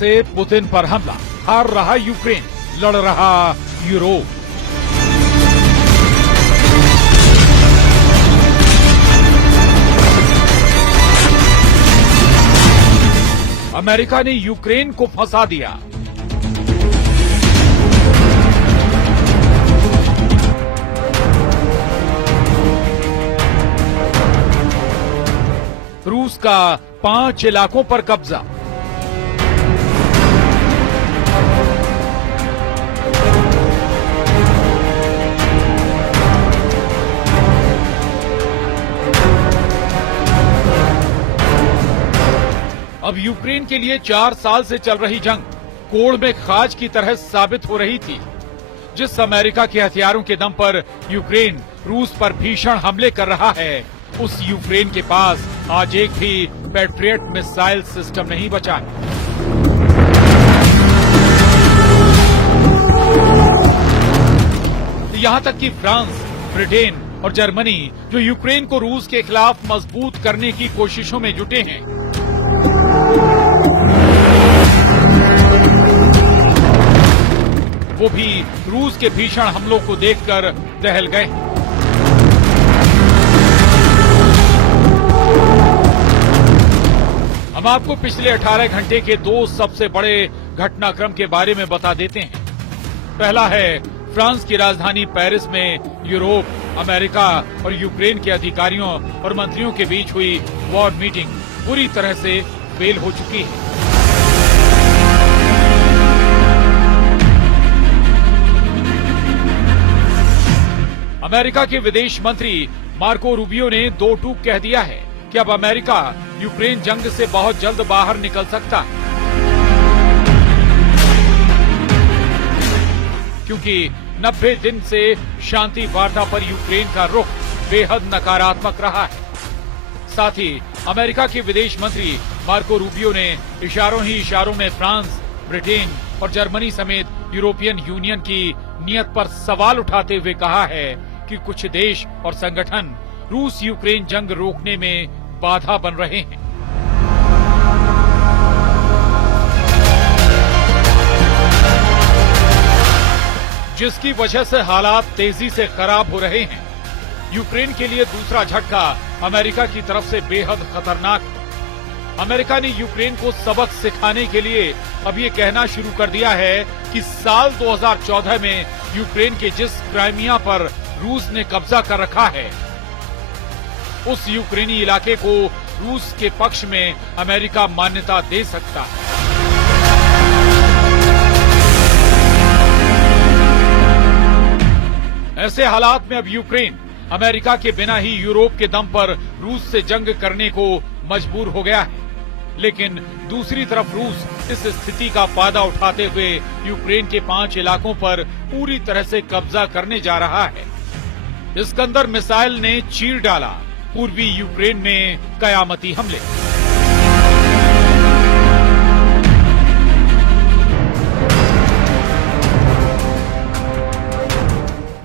से पुतिन पर हमला, हार रहा यूक्रेन, लड़ रहा यूरोप। अमेरिका ने यूक्रेन को फंसा दिया। रूस का 5 इलाकों पर कब्जा। अब यूक्रेन के लिए 4 साल से चल रही जंग कोड़ में खाज की तरह साबित हो रही थी। जिस अमेरिका के हथियारों के दम पर यूक्रेन रूस पर भीषण हमले कर रहा है, उस यूक्रेन के पास आज एक भी पैट्रियट मिसाइल सिस्टम नहीं बचा है। यहां तक कि फ्रांस, ब्रिटेन और जर्मनी जो यूक्रेन को रूस के खिलाफ मजबूत करने की कोशिशों में जुटे हैं, वो भी रूस के भीषण हमलों को देखकर दहल गए। हम आपको पिछले 18 घंटे के 2 सबसे बड़े घटनाक्रम के बारे में बता देते हैं। पहला है फ्रांस की राजधानी पेरिस में यूरोप, अमेरिका और यूक्रेन के अधिकारियों और मंत्रियों के बीच हुई वॉर मीटिंग पूरी तरह से फेल हो चुकी है। अमेरिका के विदेश मंत्री मार्को रूबियो ने 2 टूक कह दिया है कि अब अमेरिका यूक्रेन जंग से बहुत जल्द बाहर निकल सकता है, क्योंकि 90 दिन से शांति वार्ता पर यूक्रेन का रुख बेहद नकारात्मक रहा है। साथ ही अमेरिका के विदेश मंत्री मार्को रूबियो ने इशारों ही इशारों में फ्रांस, ब्रिटेन और जर्मनी समेत यूरोपियन यूनियन की नीयत पर सवाल उठाते हुए कहा है कि कुछ देश और संगठन रूस यूक्रेन जंग रोकने में बाधा बन रहे हैं। जिसकी वजह से हालात तेजी से खराब हो रहे हैं। यूक्रेन के लिए दूसरा झटका अमेरिका की तरफ से बेहद खतरनाक है। अमेरिका ने यूक्रेन को सबक सिखाने के लिए अब ये कहना शुरू कर दिया है कि साल 2014 में यूक्रेन के जिस क्राइमिया पर रूस ने कब्जा कर रखा है, उस यूक्रेनी इलाके को रूस के पक्ष में अमेरिका मान्यता दे सकता है। ऐसे हालात में अब यूक्रेन अमेरिका के बिना ही यूरोप के दम पर रूस से जंग करने को मजबूर हो गया है। लेकिन दूसरी तरफ रूस इस स्थिति का फायदा उठाते हुए यूक्रेन के 5 इलाकों पर पूरी तरह से कब्जा करने जा रहा है। इस्कंदर मिसाइल ने चीर डाला पूर्वी यूक्रेन में कयामती हमले।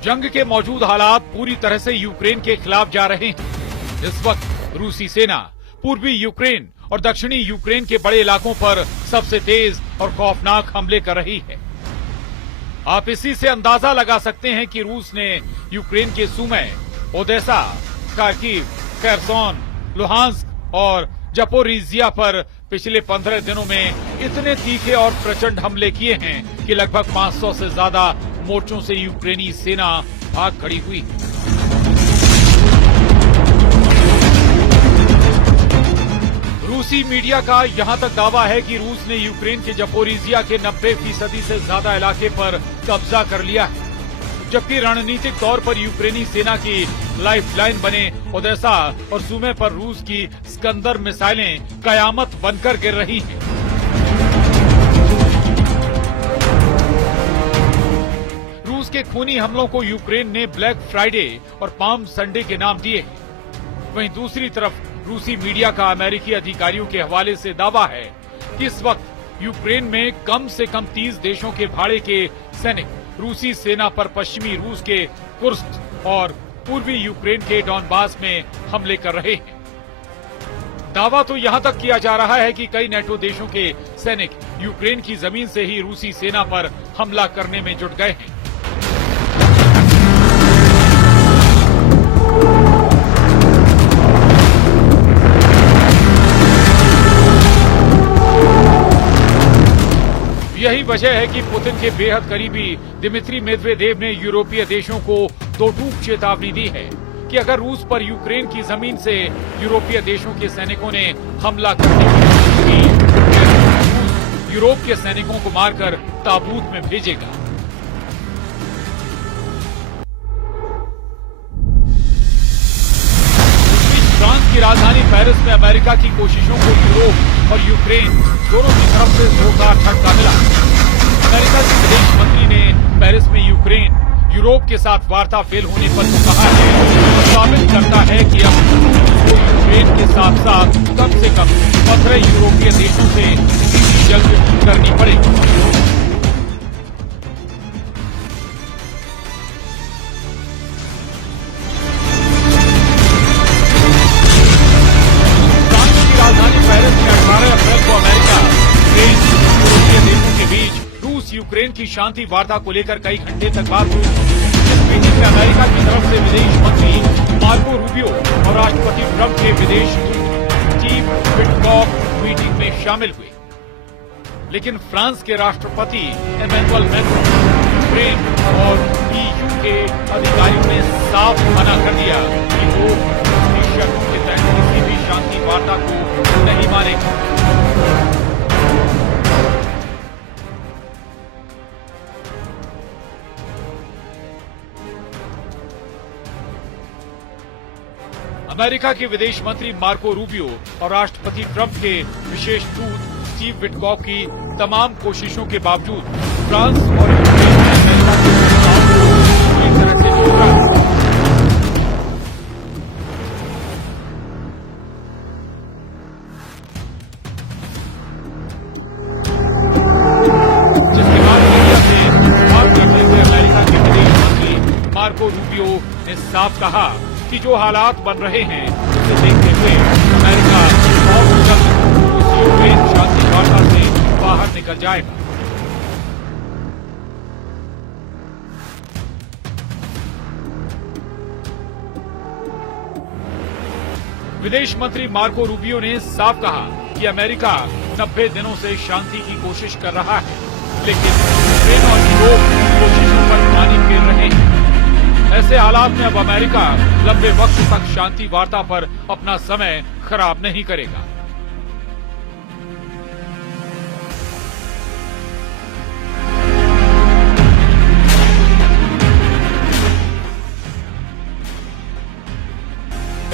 जंग के मौजूद हालात पूरी तरह से यूक्रेन के खिलाफ जा रहे हैं। इस वक्त रूसी सेना पूर्वी यूक्रेन और दक्षिणी यूक्रेन के बड़े इलाकों पर सबसे तेज और खौफनाक हमले कर रही है। आप इसी से अंदाजा लगा सकते हैं कि रूस ने यूक्रेन के सुमे, ओदेसा, खार्किव, खेरसोन, लुहांस्क और जपोरिजिया पर पिछले 15 दिनों में इतने तीखे और प्रचंड हमले किए हैं कि लगभग 500 से ज्यादा मोर्चों से यूक्रेनी सेना भाग खड़ी हुई। रूसी मीडिया का यहां तक दावा है कि रूस ने यूक्रेन के जपोरिजिया के 90% से ज्यादा इलाके पर कब्जा कर लिया है, जबकि रणनीतिक तौर पर यूक्रेनी सेना की लाइफलाइन बने ओदेसा और सुमे पर रूस की स्कंदर मिसाइलें कयामत बनकर गिर रही हैं। रूस के खूनी हमलों को यूक्रेन ने ब्लैक फ्राइडे और पाम संडे के नाम दिए। वहीं दूसरी तरफ रूसी मीडिया का अमेरिकी अधिकारियों के हवाले से दावा है कि इस वक्त यूक्रेन में कम से कम 30 देशों के भाड़े के सैनिक रूसी सेना पर पश्चिमी रूस के कुर्स्क और पूर्वी यूक्रेन के डॉनबास में हमले कर रहे हैं। दावा तो यहां तक किया जा रहा है कि कई नेटो देशों के सैनिक यूक्रेन की जमीन से ही रूसी सेना पर हमला करने में जुट गए हैं। यही वजह है कि पुतिन के बेहद करीबी दिमित्री मेदवेदेव ने यूरोपीय देशों को दो टूक चेतावनी दी है कि अगर रूस पर यूक्रेन की जमीन से यूरोपीय देशों के सैनिकों ने हमला करने की कोशिश की तो रूस यूरोप के सैनिकों को मारकर ताबूत में भेजेगा। फ्रांस की राजधानी पेरिस में अमेरिका की कोशिशों को यूरोप और यूक्रेन दोनों की तरफ से जोरदार झटका मिला। अमेरिका के विदेश मंत्री ने पेरिस में यूरोप के साथ वार्ता फेल होने पर तो कहा है, तो साबित करता है कि अब वो यूक्रेन के साथ साथ कम से कम 15 यूरोपीय देशों से सीधी जंग करनी पड़ेगी। यूक्रेन की शांति वार्ता को लेकर कई घंटे तक बात हुई। इस मीटिंग में अमेरिका की तरफ से विदेश मंत्री मार्को रूबियो और राष्ट्रपति ट्रंप के विदेश दूत स्टीव विटकॉफ मीटिंग में शामिल हुए। लेकिन फ्रांस के राष्ट्रपति इमैनुअल मैक्रोन यूक्रेन और ईयू के अधिकारियों ने साफ मना कर दिया कि वो उसकी शर्तों के तहत किसी भी शांति वार्ता को नहीं मानेंगे। अमेरिका के विदेश मंत्री मार्को रूबियो और राष्ट्रपति ट्रंप के विशेष दूत स्टीव विटकॉफ की तमाम कोशिशों के बावजूद फ्रांस और यूक्रेन ने अमेरिका के प्रस्ताव को पूरी तरह से ठुकरा दिया। जिसके बाद मीडिया से बात करते हुए अमेरिका के विदेश मंत्री मार्को रूबियो ने साफ कहा कि जो हालात बन रहे हैं उसे देखते हुए अमेरिका बहुत जल्द यूक्रेन शांति वार्ता से बाहर निकल जाएगा। विदेश मंत्री मार्को रूबियो ने साफ कहा कि अमेरिका 90 दिनों से शांति की कोशिश कर रहा है, लेकिन यूक्रेन और यूरोप कोशिशों पर पानी फेर रहे हैं। ऐसे हालात में अब अमेरिका लंबे वक्त तक शांति वार्ता पर अपना समय खराब नहीं करेगा।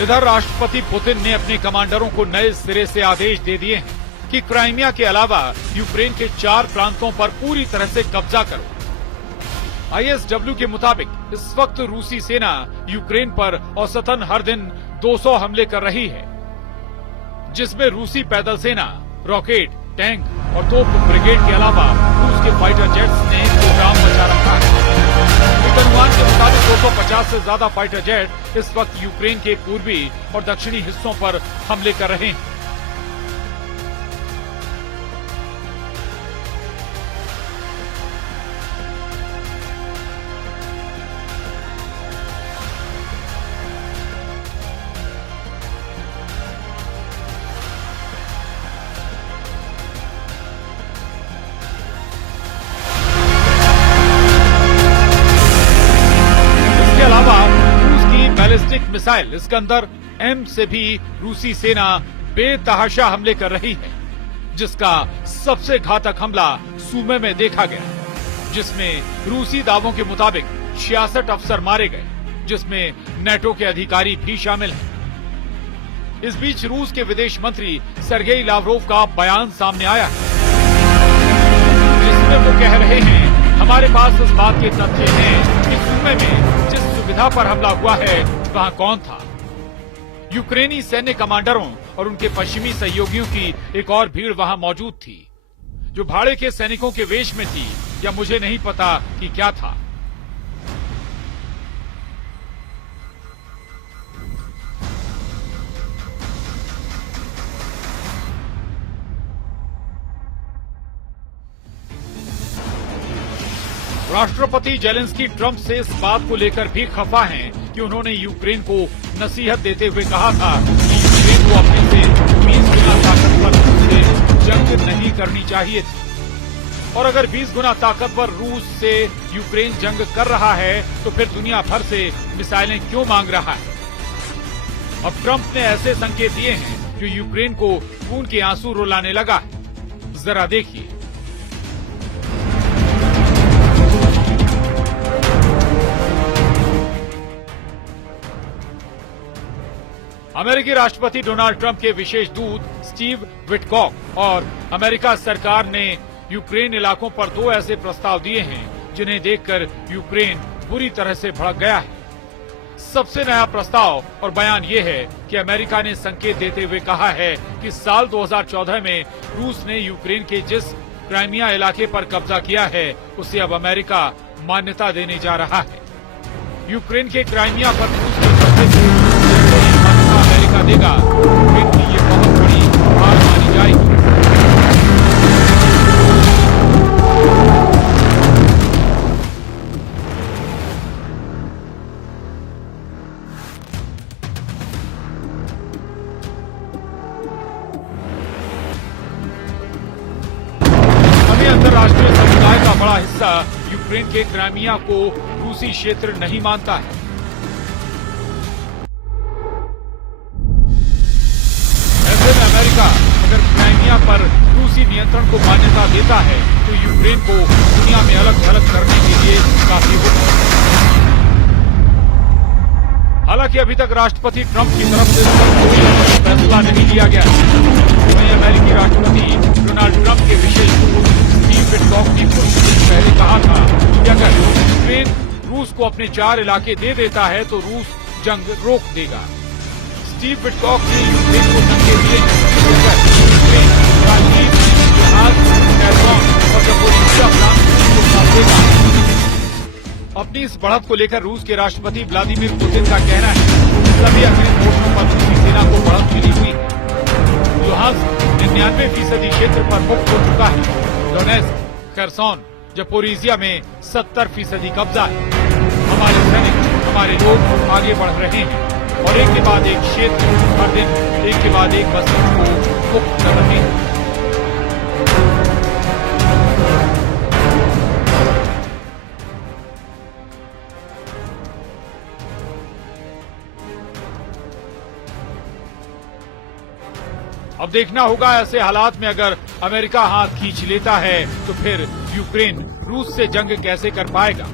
इधर राष्ट्रपति पुतिन ने अपने कमांडरों को नए सिरे से आदेश दे दिए हैं कि क्राइमिया के अलावा यूक्रेन के 4 प्रांतों पर पूरी तरह से कब्जा करो। ISW के मुताबिक इस वक्त रूसी सेना यूक्रेन पर औसतन हर दिन 200 हमले कर रही है, जिसमें रूसी पैदल सेना, रॉकेट, टैंक और तोप ब्रिगेड के अलावा रूस के फाइटर जेट्स ने प्रोग्राम मचा रखा है। एक अनुमान के मुताबिक 250 से ज्यादा फाइटर जेट इस वक्त यूक्रेन के पूर्वी और दक्षिणी हिस्सों पर हमले कर रहे हैं। बैलिस्टिक मिसाइल इस्कंदर M से भी रूसी सेना बेतहाशा हमले कर रही है, जिसका सबसे घातक हमला सूमे में देखा गया, जिसमें रूसी दावों के मुताबिक 66 अफसर मारे गए, जिसमें नेटो के अधिकारी भी शामिल हैं। इस बीच रूस के विदेश मंत्री सर्गेई लावरोव का बयान सामने आया है, जिसमें वो कह रहे हैं, हमारे पास इस बात के तथ्य हैं कि सूमे में जिस सुविधा पर हमला हुआ है वहां कौन था। यूक्रेनी सैन्य कमांडरों और उनके पश्चिमी सहयोगियों की एक और भीड़ वहां मौजूद थी, जो भाड़े के सैनिकों के वेश में थी, या मुझे नहीं पता कि क्या था। राष्ट्रपति जेलेंस्की ट्रंप से इस बात को लेकर भी खफा हैं कि उन्होंने यूक्रेन को नसीहत देते हुए कहा था कि यूक्रेन को अपने से 20 गुना ताकतवर रूस से जंग नहीं करनी चाहिए थी। और अगर 20 गुना ताकतवर रूस से यूक्रेन जंग कर रहा है तो फिर दुनिया भर से मिसाइलें क्यों मांग रहा है? अब ट्रंप ने ऐसे संकेत दिए हैं जो यूक्रेन को खून के आंसू रुलाने लगा है। जरा देखिए। अमेरिकी राष्ट्रपति डोनाल्ड ट्रंप के विशेष दूत स्टीव विटकॉक और अमेरिका सरकार ने यूक्रेन इलाकों पर 2 ऐसे प्रस्ताव दिए हैं जिन्हें देखकर यूक्रेन बुरी तरह से भड़क गया है। सबसे नया प्रस्ताव और बयान ये है कि अमेरिका ने संकेत देते हुए कहा है कि साल 2014 में रूस ने यूक्रेन के जिस क्राइमिया इलाके पर कब्जा किया है उसे अब अमेरिका मान्यता देने जा रहा है। यूक्रेन के क्राइमिया पर रूस के कब्जे से मान्यता अमेरिका देगा। यूक्रेन की ये बहुत बड़ी हार मानी जाएगी। अंतर्राष्ट्रीय समुदाय का बड़ा हिस्सा यूक्रेन के क्राइमिया को रूसी क्षेत्र नहीं मानता है। ऐसे में अमेरिका अगर क्राइमिया पर रूसी नियंत्रण को मान्यता देता है तो यूक्रेन को दुनिया में अलग थलग करने के लिए काफी होगा। हालांकि अभी तक राष्ट्रपति ट्रंप की तरफ से कोई फैसला नहीं लिया गया है। वहीं अमेरिकी राष्ट्रपति डोनाल्ड ट्रंप के विशेष दूत स्टीव विटकॉक ने कुछ दिन पहले कहा था कि अगर यूक्रेन रूस को अपने 4 इलाके दे देता है तो रूस जंग रोक देगा। स्टीव विटकॉक ने यूक्रेन को संकेत दिए कि अगर यूक्रेन राजनीति, जहाज, कैसरॉन और ज़पोरिज़िया प्रांत को साथ देगा। अपनी इस बढ़त को लेकर रूस के राष्ट्रपति व्लादिमीर पुतिन का कहना है कि सभी अग्रिम पोस्टों पर रूसी सेना को बढ़त मिली हुई है। लुहांस्क 99% क्षेत्र पर मुक्त हो चुका है। डोनेस्क, खरसोन, ज़पोरिज़िया में 70% कब्जा है। हमारे सैनिक, हमारे लोग आगे बढ़ रहे हैं और एक के बाद एक क्षेत्र हर दिन एक के बाद एक बस्ती को मुक्त कर रहे हैं। अब देखना होगा ऐसे हालात में अगर अमेरिका हाथ खींच लेता है तो फिर यूक्रेन रूस से जंग कैसे कर पाएगा।